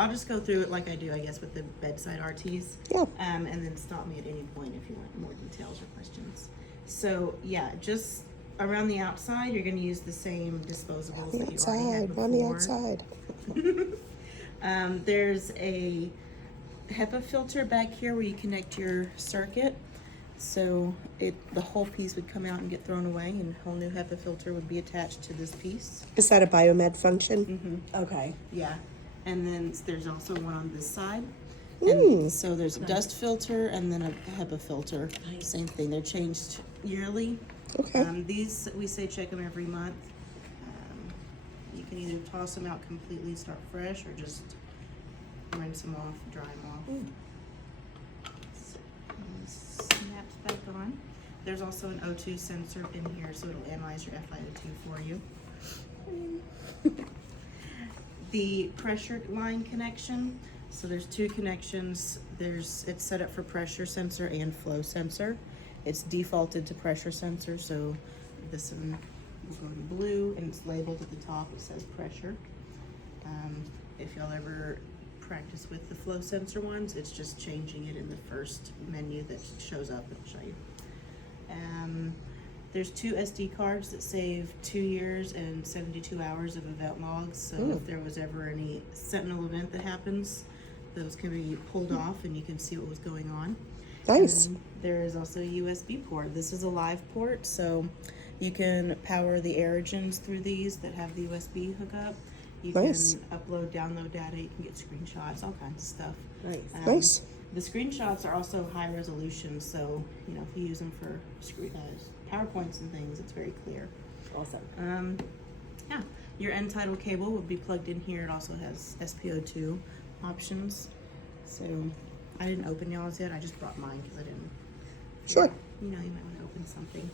I'll just go through it like I do, I guess, with the bedside RTs. Yeah. And then stop me at any point if you want more details or questions. So yeah, just around the outside, you're going to use the same disposables that you already had before. On the outside. There's a HEPA filter back here where you connect your circuit. So the whole piece would come out and get thrown away, and a whole new HEPA filter would be attached to this piece. Is that a biomed function? Okay. Yeah. And then there's also one on this side. Mm. And so there's a dust filter and then a HEPA filter. Same thing. They're changed yearly. Okay. These, we say check them every month. You can either toss them out completely, start fresh, or just rinse them off, dry them off. So, and this snaps back on. There's also an O2 sensor in here, so it'll analyze your FiO2 for you. The pressure line connection. So there's two connections. It's set up for pressure sensor and flow sensor. It's defaulted to pressure sensor, so this one will go to blue, and it's labeled at the top. It says pressure. If y'all ever practice with the flow sensor ones, it's just changing it in the first menu that shows up. I'll show you. There's two SD cards that save 2 years and 72 hours of event logs. So if there was ever any sentinel event that happens, those can be pulled off and you can see what was going on. Nice. And there is also a USB port. This is a live port, so you can power the Aerogens through these that have the USB hookup. You Nice. can upload, download data, you can get screenshots, all kinds of stuff. Nice. Nice. The screenshots are also high resolution, so if you use them for PowerPoints and things, it's very clear. Awesome. Yeah, your end tidal cable will be plugged in here. It also has SPO2 options. So I didn't open y'all's yet. I just brought mine because I didn't. Sure. You might want to open something.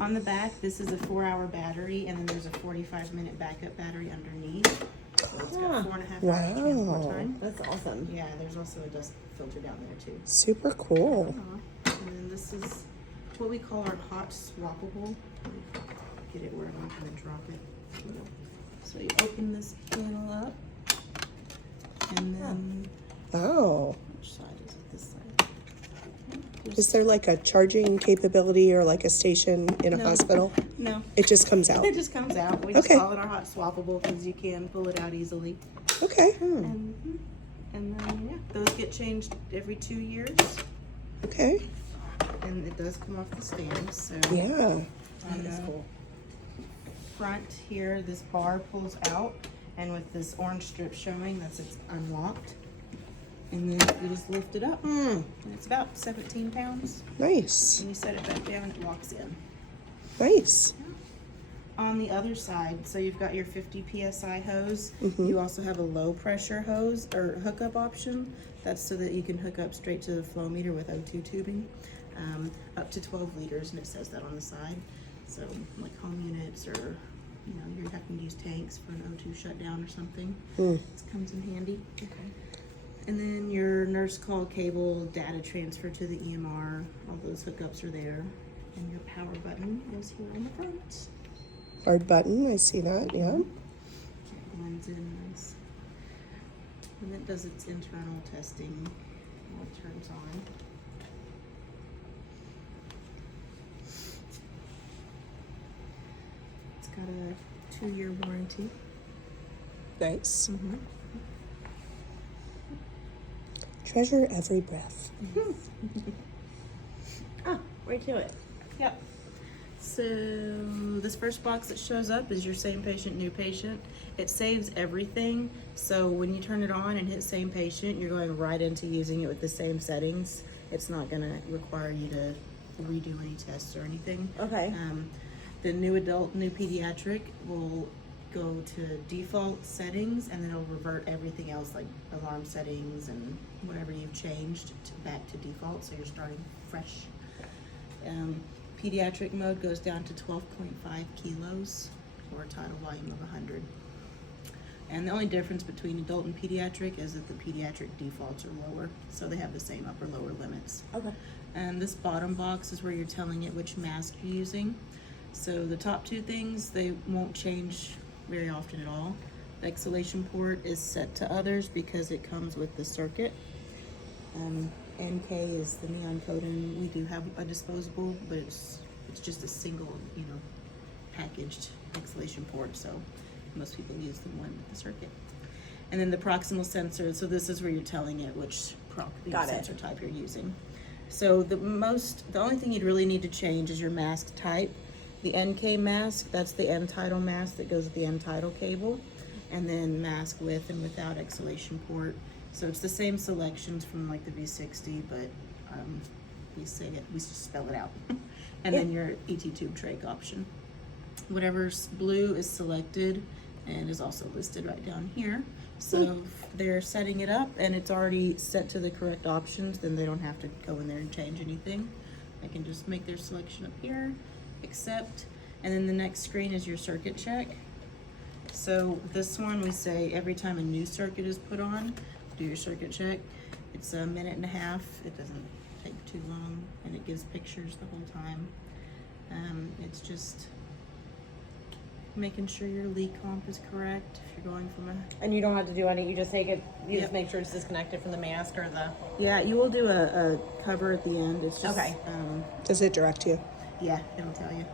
On the back, this is a 4-hour battery, and then there's a 45-minute backup battery underneath. So it's got 4.5 hours transport time. That's awesome. Yeah, there's also a dust filter down there too. Super cool. And then this is what we call our hot swappable. Get it where I'm not going to drop it. So you open this panel up, and then Oh. which side is it? This side. Is there like a charging capability or like a station in a No. hospital? No, It just comes out. it just comes out. We just Okay. call it our hot swappable because you can pull it out easily. Okay. And then yeah, those get changed every 2 years, Okay. and it does come off the stand. So Yeah. on the front here, this bar pulls out, and with this orange strip showing, it's unlocked. And then you just lift it up, and it's about 17 pounds. Nice. And you set it back down, it locks in. Nice. On the other side, so you've got your 50 PSI hose. You also have a low pressure hose or hookup option. That's so that you can hook up straight to the flow meter with O2 tubing, up to 12 liters, and it says that on the side. So like home units, or you're having to use tanks for an O2 shutdown or something. This comes in handy. Okay. And then your nurse call cable, data transfer to the EMR, all those hookups are there. And your power button is here on the front. Hard button. I see that. Yeah. It blends in nice. And it does its internal testing while it turns on. It's got a 2-year warranty. Nice. Treasure every breath. Right to it. Yep. So this first box that shows up is your same patient, new patient. It saves everything. So when you turn it on and hit same patient, you're going right into using it with the same settings. It's not going to require you to redo any tests or anything. Okay. The new adult, new pediatric will go to default settings, and then it'll revert everything else, like alarm settings and whatever you've changed back to default. So you're starting fresh. Pediatric mode goes down to 12.5 kilos or a tidal volume of 100. And the only difference between adult and pediatric is that the pediatric defaults are lower, so they have the same upper lower limits. Okay. And this bottom box is where you're telling it which mask you're using. So the top two things, they won't change very often at all. The exhalation port is set to others because it comes with the circuit. NK is the neon Kohden. We do have a disposable, but it's just a single, packaged exhalation port. So most people use the one with the circuit. And then the proximal sensor. So this is where you're telling it which sensor type you're using. So the only thing you'd really need to change is your mask type. The NK mask, that's the end tidal mask that goes with the end tidal cable, and then mask with and without exhalation port. So it's the same selections from like the V60, but we just spell it out. And then your ET tube trach option. Whatever's blue is selected and is also listed right down here. So if they're setting it up and it's already set to the correct options, then they don't have to go in there and change anything. They can just make their selection up here, accept, and then the next screen is your circuit check. So this one, we say every time a new circuit is put on, do your circuit check. It's a minute and a half. It doesn't take too long, and it gives pictures the whole time. It's just making sure your lead comp is correct if you're going from a... And you don't have to do any, you just take it, you just make sure it's disconnected from the mask or the... Yeah, you will do a cover at the end. It's just... Okay. Does it direct you? Yeah, it'll tell you.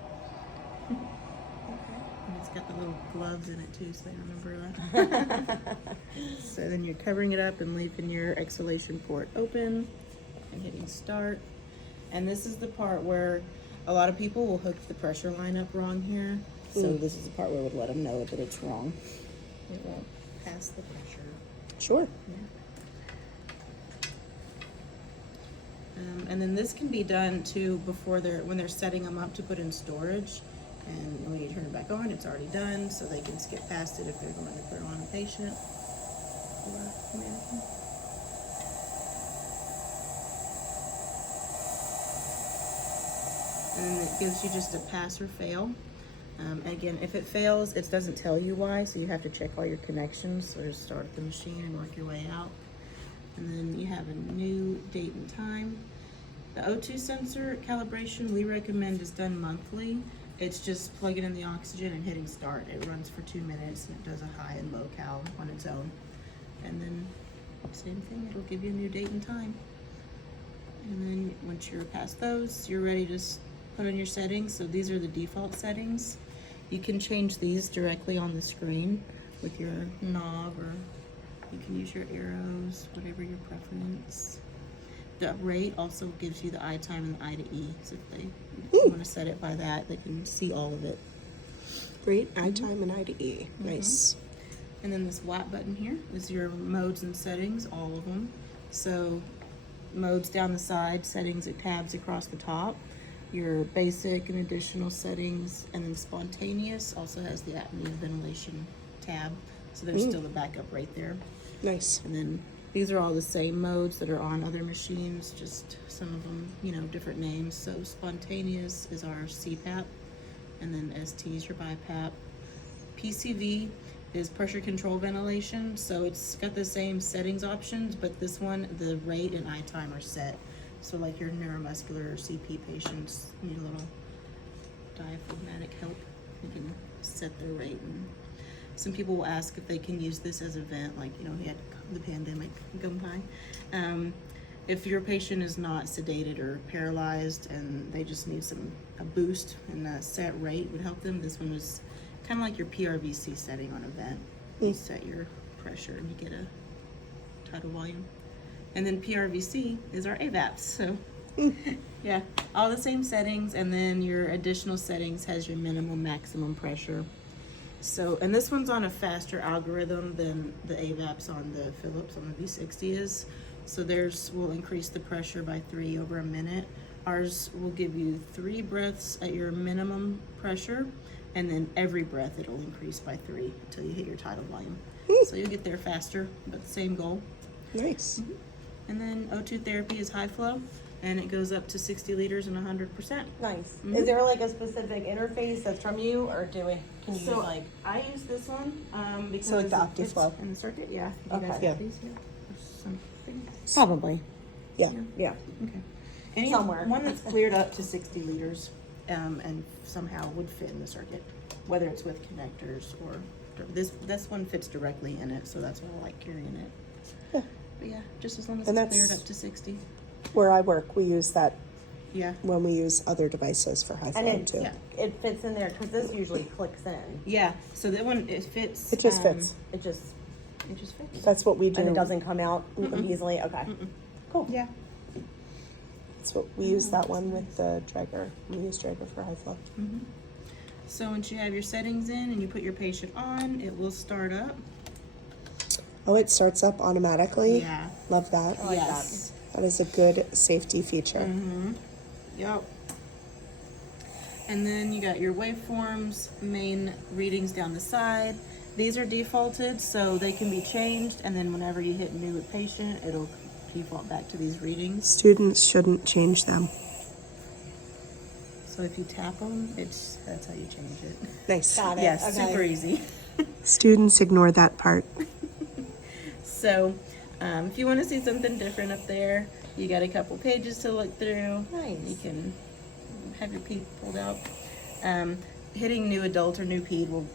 And it's got the little gloves in it too, so they remember that. So then you're covering it up and leaving your exhalation port open and hitting start. And this is the part where a lot of people will hook the pressure line up wrong here. So this is the part where it would let them know that it's wrong. It won't pass the pressure. Sure. And then this can be done too when they're setting them up to put in storage. And when you turn it back on, it's already done, so they can skip past it if they're going to put it on a patient or a mannequin. And it gives you just a pass or fail. And again, if it fails, it doesn't tell you why, so you have to check all your connections. So just start the machine and work your way out. And then you have a new date and time. The O2 sensor calibration we recommend is done monthly. It's just plugging in the oxygen and hitting start. It runs for 2 minutes and it does a high and low cal on its own. And then same thing, it'll give you a new date and time. And then once you're past those, you're ready to put on your settings. So these are the default settings. You can change these directly on the screen with your knob, or you can use your arrows, whatever your preference. The rate also gives you the I time and the I to E. So if they want to set it by that, they can see all of it. Great. I time and I to E. Nice. And then this white button here is your modes and settings, all of them. So modes down the side, settings and tabs across the top. Your basic and additional settings, and then spontaneous also has the NIV ventilation tab. So there's still a backup right there. Nice. And then these are all the same modes that are on other machines, just some of them, different names. So spontaneous is our CPAP, and then ST is your BiPAP. PCV is pressure control ventilation, so it's got the same settings options, but this one, the rate and I time are set. So like your neuromuscular or CP patients need a little diaphragmatic help, you can set their rate. And some people will ask if they can use this as a vent, like, we had the pandemic going by. If your patient is not sedated or paralyzed and they just need a boost and a set rate would help them, this one was kind of like your PRVC setting on a vent. You set your pressure and you get a tidal volume. And then PRVC is our AVAPs. So yeah, all the same settings, and then your additional settings has your minimum maximum pressure. So, and this one's on a faster algorithm than the AVAPs on the Philips on the V60 is. So theirs will increase the pressure by 3 over a minute. Ours will give you 3 breaths at your minimum pressure, and then every breath it'll increase by 3 until you hit your tidal volume. So you'll get there faster, but the same goal. Nice. And then O2 therapy is high flow, and it goes up to 60 liters and 100%. Nice. Is there like a specific interface that's from you, or can you use like... I use this one because So like the it's OptiFlow. in the circuit, yeah. You Okay. guys have Yeah. these here? Or something? Probably. Yeah. Yeah. Okay. Somewhere. One that's cleared up to 60 liters and somehow would fit in the circuit, whether it's with connectors or This one fits directly in it, so that's why I like carrying it. Yeah. But yeah, just as long as And it's cleared that's- up to 60. Where I work, we use that Yeah. when we use other devices for high And flow it, too. Yeah. it fits in there, cause this usually clicks in. Yeah. So that one it fits. It just fits. It just, It just fits. That's what we do. and it doesn't come out easily, okay. Cool. Yeah. That's what we use that one with the Drager. We use Drager for high flow. So once you have your settings in and you put your patient on, it will start up. Oh, it starts up automatically. Yeah. Love that. like Yes. That is a good safety feature. Yep. And then you got your waveforms, main readings down the side. These are defaulted, so they can be changed, and then whenever you hit new with patient, it'll default back to these readings. Students shouldn't change them. So if you tap them, that's how you change it. Nice. Got it, Yes, okay. super easy. Students ignore that part. So if you want to see something different up there, you got a couple pages to look through. Nice. You can have your ped pulled out. Hitting new adult or new ped will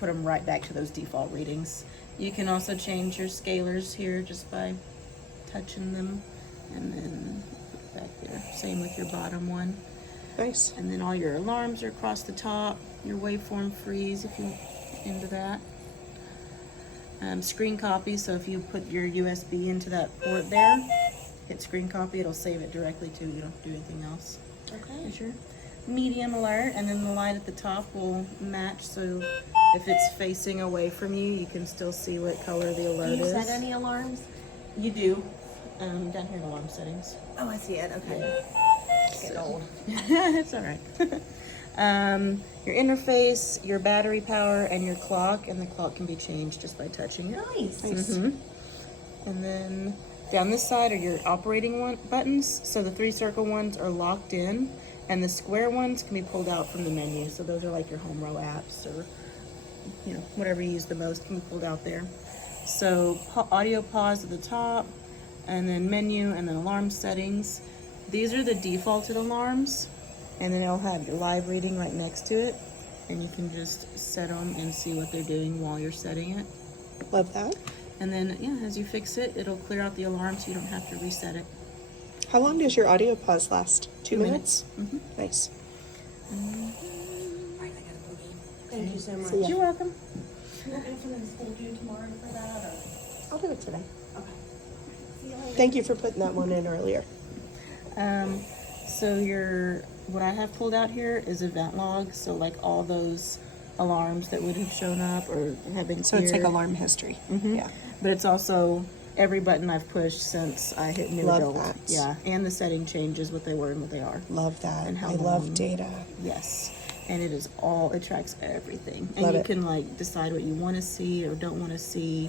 put them right back to those default readings. You can also change your scalars here just by touching them, and then put it back there. Same with your bottom one. Nice. And then all your alarms are across the top. Your waveform freeze if you into that. Screen copy, so if you put your USB into that port there, hit screen copy, it'll save it directly to you. You don't have to do anything else. Okay. Sure. Medium alert, and then the light at the top will match, so if it's facing away from you, you can still see what color the Do alert you is. set any alarms? You do. Down here in alarm settings. Oh, I see it, okay. Getting old. It's all right. Your interface, your battery power, and your clock, and the clock can be changed just by touching it. Nice. And then down this side are your operating buttons. So the 3 circle ones are locked in, and the square ones can be pulled out from the menu. So those are like your home row apps, or whatever you use the most can be pulled out there. So audio pause at the top, and then menu, and then alarm settings. These are the defaulted alarms, and then it'll have your live reading right next to it, and you can just set them and see what they're doing while you're setting it. Love that. And then, as you fix it, it'll clear out the alarm so you don't have to reset it. How long does your audio pause last? 2 minutes? Nice. Thank you so much. See ya. You're welcome. You want me to put in school due tomorrow for that, or? I'll do it today. Okay. See you later. Thank you for putting that one in earlier. So what I have pulled out here is event log. So like all those alarms that would have shown up or have been So it's like cleared. alarm history. Yeah. But it's also every button I've pushed since I hit new Love adult. that. Yeah, and the setting changes, what they were and what they are. Love that. And how I love long. data. Yes, and it tracks everything, and Love you it. can like decide what you want to see or don't want to see.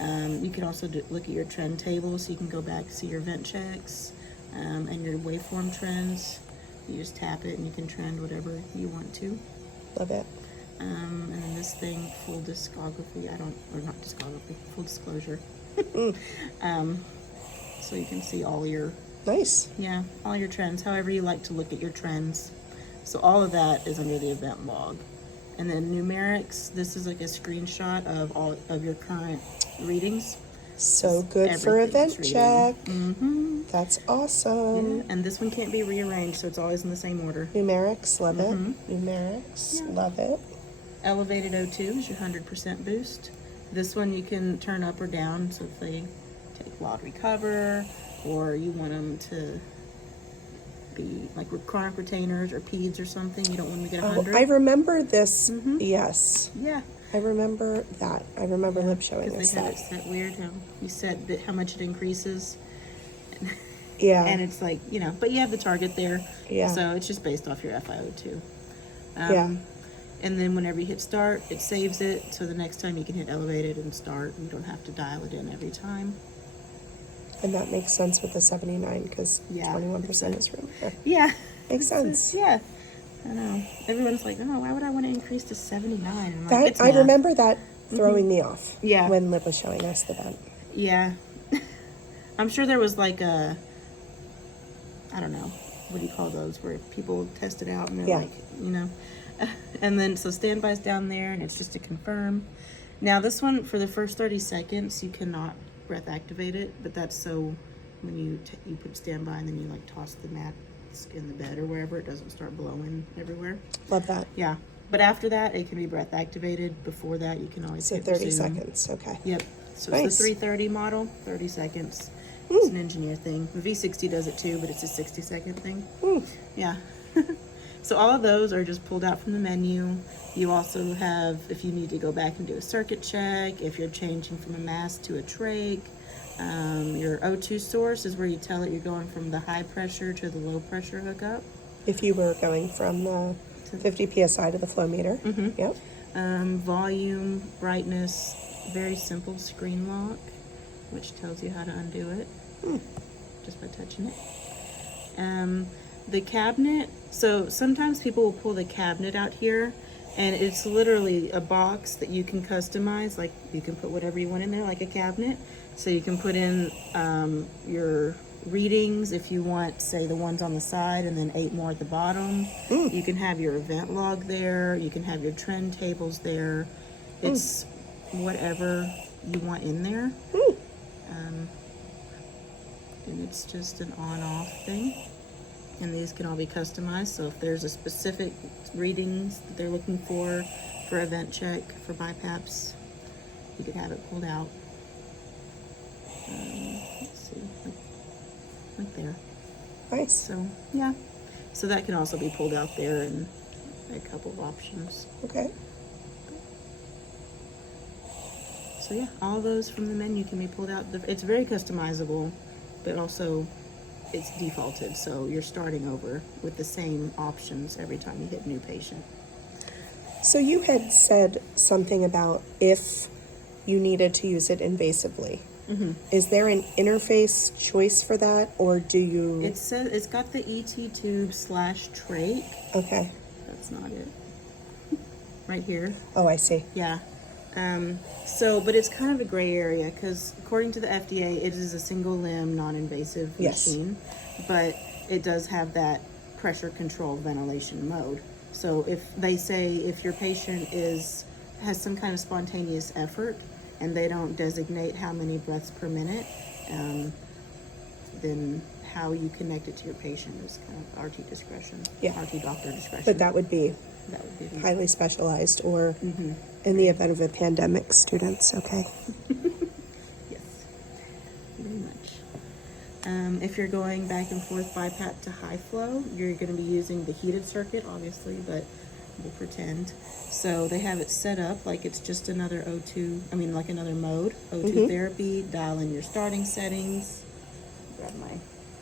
You can also look at your trend table, so you can go back see your vent checks and your waveform trends. You just tap it and you can trend whatever you want to. Love it. And then this thing, full discography. Not discography, full disclosure. So you can see all your Nice. all your trends, however you like to look at your trends. So all of that is under the event log. And then numerics, this is like a screenshot of all of your current readings. So good for event Everything's check. Mm-hmm. That's awesome. And this one can't be rearranged, so it's always in the same order. Numerics, love it. Numerics, love it. Elevated O2 is your 100% boost. This one you can turn up or down, so if they take wild recover, or you want them to be like with chronic retainers or peds or something, you don't want them to get Oh, 100. I remember this. Yes. Yeah. I remember that. I remember Lib showing Because us they have that. it set weird how you set how much it increases, Yeah. and it's like but you have the target there. Yeah. So it's just based off your FiO2. Yeah. And then whenever you hit start, it saves it. So the next time you can hit elevated and start. You don't have to dial it in every time. And that makes sense with the 79 because Yeah, 21% is room. Yeah. Yeah. Makes sense. Yeah. I know. Everyone's like, oh, why would I want to increase to 79? And I'm like, That it's I math. remember that throwing me off. Yeah. When Lib was showing us the vent. Yeah. I'm sure there was like I don't know, what do you call those, where people test it out and they're Yeah. like, and then so standby's down there and it's just to confirm. Now this one, for the first 30 seconds, you cannot breath activate it, but that's so when you put standby and then you like toss the mat in the bed or wherever, it doesn't start blowing everywhere. Love that. Yeah, but after that, it can be breath activated. Before that, you can always So hit 30 resume. seconds. Okay. Yep. So Nice. it's the 330 model, 30 seconds. It's an engineer thing. The V60 does it too, but it's a 60-second thing. Yeah. So all of those are just pulled out from the menu. You also have, if you need to go back and do a circuit check, if you're changing from a mask to a trach. Your O2 source is where you tell it you're going from the high pressure to the low pressure hookup. If you were going from the 50 psi to the flow meter. Yep. Volume, brightness, very simple screen lock, which tells you how to undo it just by touching it. The cabinet, so sometimes people will pull the cabinet out here, and it's literally a box that you can customize. Like, you can put whatever you want in there, like a cabinet. So you can put in your readings if you want, say, the ones on the side and then 8 more at the bottom. You can have your event log there. You can have your trend tables there. It's whatever you want in there. And it's just an on-off thing. And these can all be customized. So if there's a specific readings that they're looking for event check, for BiPAPs, you could have it pulled out. Let's see, like there. Nice. So yeah, so that can also be pulled out there, and a couple of options. Okay. So yeah, all those from the menu can be pulled out. It's very customizable, but also it's defaulted, so you're starting over with the same options every time you hit new patient. So you had said something about if you needed to use it invasively. Is there an interface choice for that, or do you? It's got the ET tube / trach. Okay. That's not it. Right here. Oh, I see. Yeah. But it's kind of a gray area because according to the FDA, it is a single limb, non-invasive Yes. machine, but it does have that pressure control ventilation mode. So if they say if your patient has some kind of spontaneous effort and they don't designate how many breaths per minute, then how you connect it to your patient is kind of RT discretion, Yeah. RT doctor discretion. But that would be the highly specialized, or in the event of a pandemic, students. Okay. Yes, very much. If you're going back and forth BiPAP to high flow, you're going to be using the heated circuit, obviously, but we'll pretend. So they have it set up like it's just another like another mode, O2 therapy. Dial in your starting settings. Grab my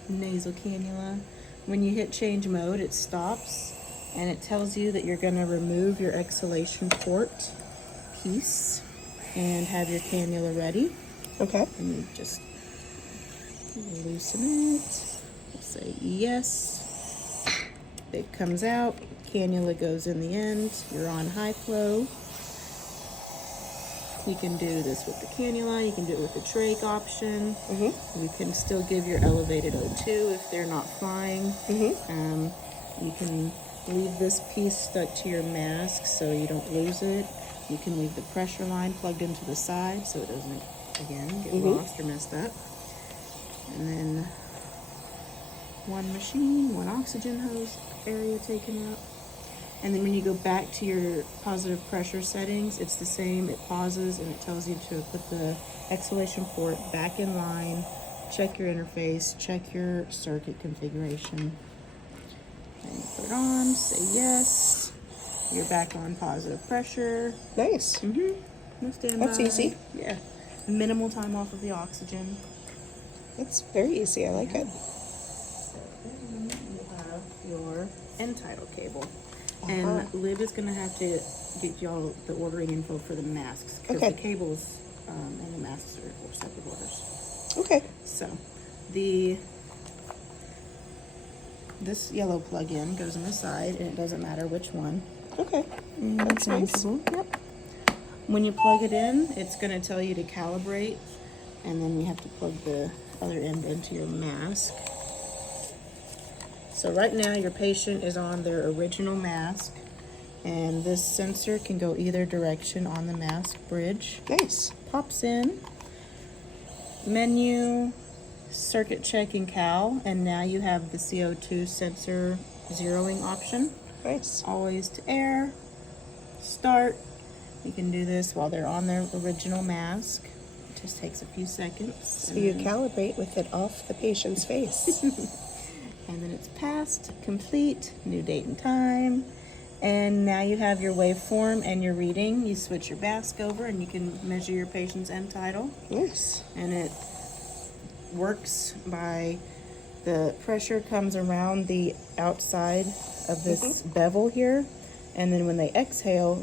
nasal cannula. When you hit change mode, it stops, and it tells you that you're going to remove your exhalation port piece and have your cannula ready. Okay. And you just loosen it. Say yes. It comes out. Cannula goes in the end. You're on high flow. You can do this with the cannula. You can do it with the trach option. You can still give your elevated O2 if they're not flying. You can leave this piece stuck to your mask so you don't lose it. You can leave the pressure line plugged into the side so it doesn't, again, get lost or messed up. And then one machine, one oxygen hose area taken up. And then when you go back to your positive pressure settings, it's the same. It pauses and it tells you to put the exhalation port back in line, check your interface, check your circuit configuration. And you put it on, say yes. You're back on positive pressure. Nice. No standby. That's easy. Yeah. Minimal time off of the oxygen. That's very easy. I like it. You have your end tidal cable. And Liv is going to have to get y'all the ordering info for the masks. Because Okay. the cables and the masks are for separate orders. Okay. So, this yellow plug-in goes on the side, and it doesn't matter which one. Okay. That's nice. Yep. When you plug it in, it's going to tell you to calibrate, and then you have to plug the other end into your mask. So right now, your patient is on their original mask. And this sensor can go either direction on the mask bridge. Nice. Pops in, menu, circuit check and cal, and now you have the CO2 sensor zeroing option. Nice. Always to air, start. You can do this while they're on their original mask. It just takes a few seconds. So you calibrate with it off the patient's face. And then it's passed, complete, new date and time. And now you have your waveform and your reading. You switch your mask over and you can measure your patient's end tidal. Nice. And it works by the pressure comes around the outside of this bevel here. And then when they exhale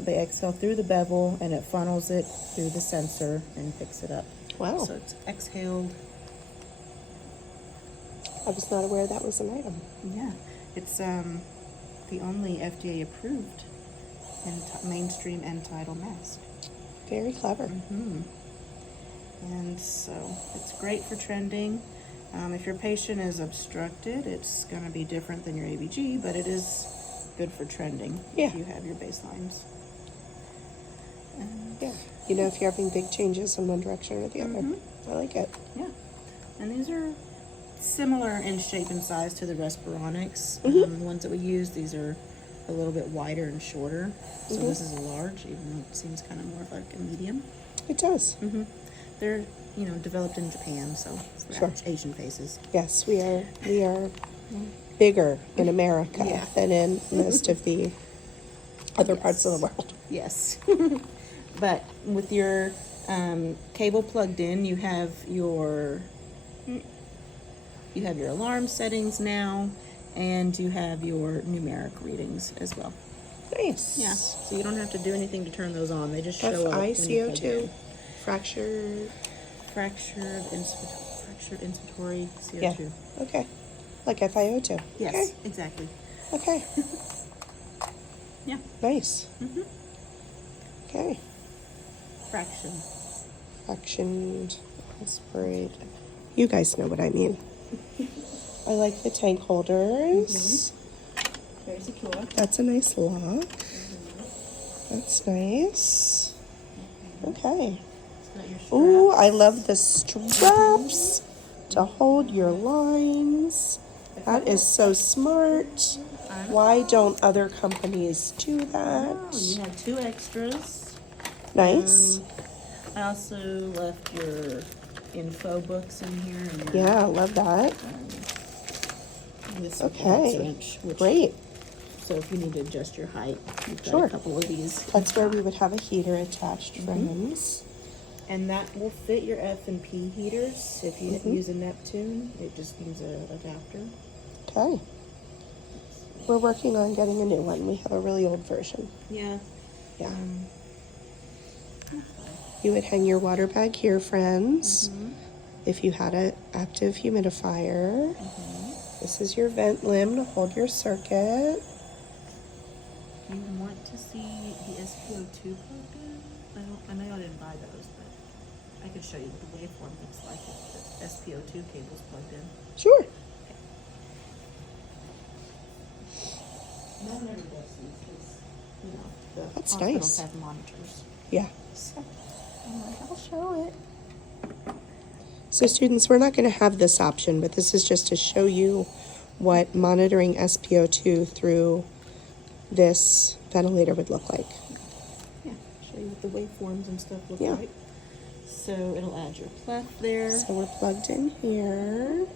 through the bevel and it funnels it through the sensor and picks it up. Wow. So it's exhaled. I was not aware that was an item. Yeah. It's the only FDA approved mainstream end tidal mask. Very clever. And so it's great for trending. If your patient is obstructed, it's going to be different than your ABG, but it is good for trending if you have your baselines. And Yeah. You know if you're having big changes in one direction or the other. I like it. yeah. And these are similar in shape and size to the Respironics. The ones that we use, these are a little bit wider and shorter. So this is a large, even though it seems kind of more like a medium. It does. They're, developed in Japan, so it's for Sure. Asian faces. Yes, we are bigger in America than in most of the other parts of the world. Yes. But with your cable plugged in, you have your alarm settings now, and you have your numeric readings as well. Nice. Yeah. So you don't have to do anything to turn those on. They just show up when you plug it FiCO2, in. fractured. Fractured inspiratory CO2. Yeah. Okay. Like FiO2. Yes, Okay. exactly. Okay. Yeah. Nice. Okay. Fraction. Fractioned, aspirate. You guys know what I mean. I like the tank holders. Very secure. That's a nice lock. That's nice. Okay. It's got your Ooh, strap. I love the straps to hold your lines. That is so smart. Why don't other companies do Oh, that? you have 2 extras. Nice. I also left your info books in here. And Yeah, I love that. this Okay. wrench, which, Great. So if you need to adjust your height, you've got Sure. a couple of these. That's where we would have a heater attached, friends. And that will fit your F&P heaters. If you use a Neptune, it just needs an adapter. Okay. We're working on getting a new one. We have a really old version. Yeah. Yeah. You would hang your water bag here, friends. If you had an active humidifier. This is your vent limb to hold your circuit. Do you want to see the SPO2 plugged in? I know I didn't buy those, but I could show you what the waveform looks like if the SPO2 cable's plugged in. Sure. No one ever does these because, the That's hospitals nice. have monitors. Yeah. So, I'm like, I'll show it. So students, we're not going to have this option, but this is just to show you what monitoring SPO2 through this ventilator would look like. Yeah, show you what the waveforms and stuff look Yeah. like. So it'll add your clef there. So we're plugged in here.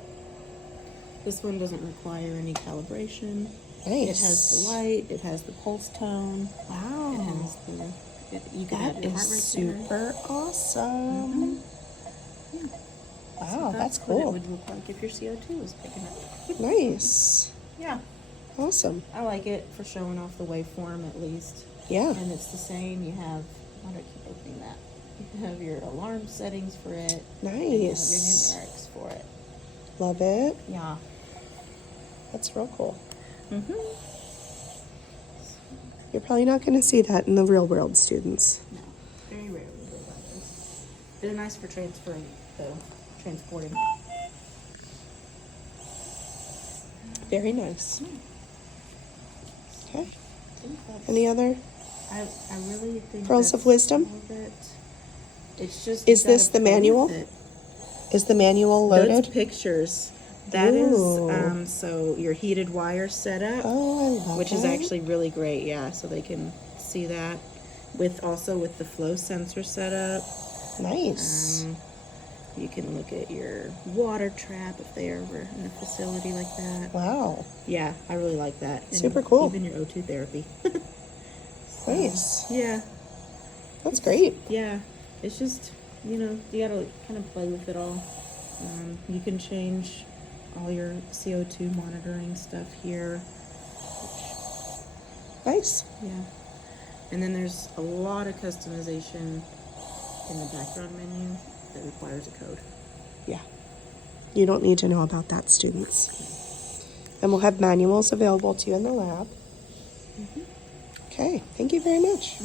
This one doesn't require any calibration. Nice. It has the light, it has the pulse tone. Wow. It has you can have That your heart is rate there. super awesome. Yeah. Wow, So that's what it cool. would look like if your CO2 was picking up. Nice. Yeah, Awesome. I like it for showing off the waveform at least. Yeah. And it's the same. You have, why do I keep opening that? You have your alarm settings for it. And you have your Nice. numerics for it. Love it. Yeah. That's real cool. Mm-hmm. You're probably not going to see that in the real world, students. No, very rarely do like this. They're nice for transferring, though. Transporting. Very nice. Okay. think that's, Any other? I really think Pearls of that's wisdom? all of it. It's just Is you gotta this the play with manual? it. Is the manual That's loaded? pictures. That is Ooh. so your heated wire setup, Oh, I love which that. is actually really great. Yeah, so they can see that with also with the flow sensor setup. Nice. You can look at your water trap if they're ever in a facility like that. Wow. Yeah, I really like that. And Super cool. Even your O2 therapy. Nice. Yeah. That's great. Yeah, it's just, you gotta kind of play with it all. You can change all your CO2 monitoring stuff here. Nice. Yeah. And then there's a lot of customization in the background menu that requires a code. Yeah. You don't need to know about that, students. And we'll have manuals available to you in the lab. Okay. Thank you very much.